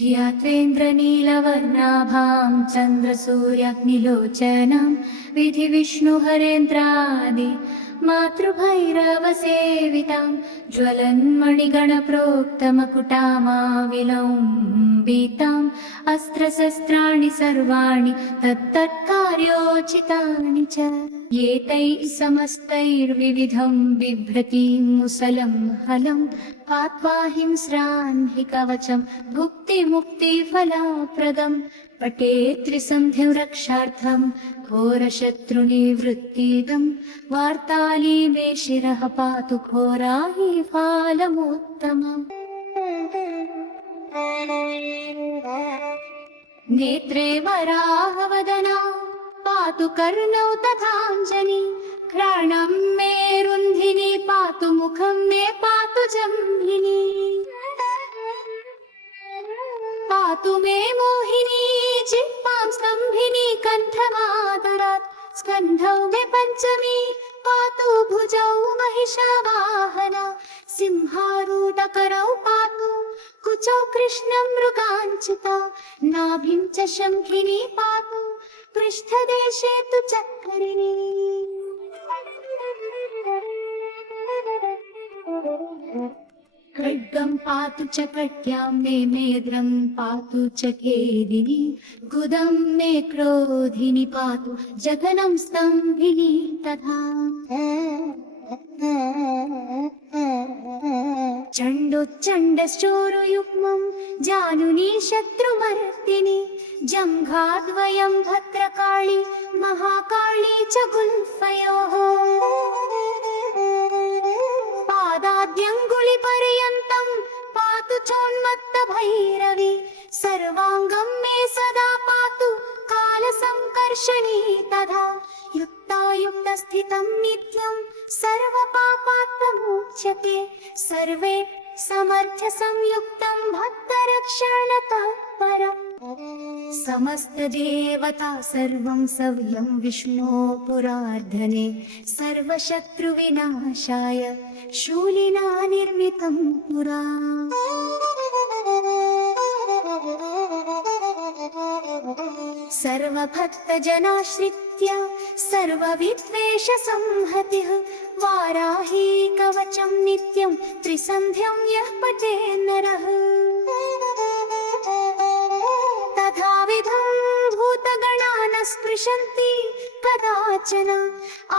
ध्यात्वेन्द्रनीलवर्णाभां चन्द्रसूर्याग्निलोचनां विधिविष्णुहरेन्द्रादि मातृभैरवसेवितां ज्वलन्मणिगणप्रोक्तमकुटामाविलम्बिताम् अस्त्रशस्त्राणि सर्वाणि तत्तत्कार्योचितानि च एतैः समस्तैर्विविधं बिभ्रतीं मुसलं हलं पात्वाहिं श्रान्ति कवचं भुक्तिमुक्तिफलप्रदं पठेत् त्रिसन्ध्यं रक्षार्थं घोरशत्रुनिवृत्तिदं वार्ताली मे शिरः पातु घोराहि फालमुत्तमम्। नेत्रे वराहवदना पातु कर्णौ तथाञ्जनि घ्राणं मे रुन्धिनी पातु मुखं मे पातु जम्भिनी पातु मे मोहिनी जिह्वां स्तम्भिनी कण्ठमादरात् स्कन्धौ मे पञ्चमी पातु भुजौ महिषावाहना सिंहारूढकरौ पातु कुचौ कृष्णं मृगाञ्चिता नाभिं च शङ्खिनी पातु पृष्ठदेशे तु चक्रिणी खड्गं पातु च कट्यां मे मेद्रं पातु च खेदिनी गुदं मे क्रोधिनी पातु जघनं स्तम्भिनी तथा चण्डोच्चण्डश्चोरुयुग्मं जानुनी शत्रुमर्दिनी जङ्घाद्वयं भद्रकाली महाकाली च गुल्फयोः पादाद्यङ्गुलिपर्यन्तं पातु चोन्मत्तभैरवी सर्वाङ्गं मे सदा पातु कालसङ्कर्षणी तथा युक्तायुक्तस्थितं नित्यं सर्वपापात्मुच्यते सर्वे समर्थसंयुक्तं भक्तरक्षणतत्परम् समस्तदेवता सर्वं सव्यं विष्णो पुरार्धने सर्वशत्रुविनाशाय शूलिना निर्मितं पुरा सर्वभक्तजनाश्रित्य सर्वविद्वेषसंहतिः वाराही कवचं नित्यं त्रिसन्ध्यं यः पठेत् नरः तथाविधं भूतगणा न स्पृशन्ति कदाचन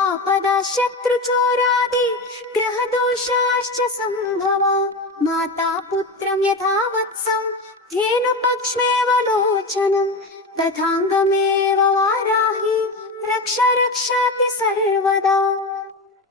आपदा शत्रुचोरादि ग्रहदोषाश्च सम्भवा माता पुत्रं यथा वत्सं धेनुपक्ष्मेव लोचनं तथाङ्गमेव वाराहि रक्षाति सर्वदा।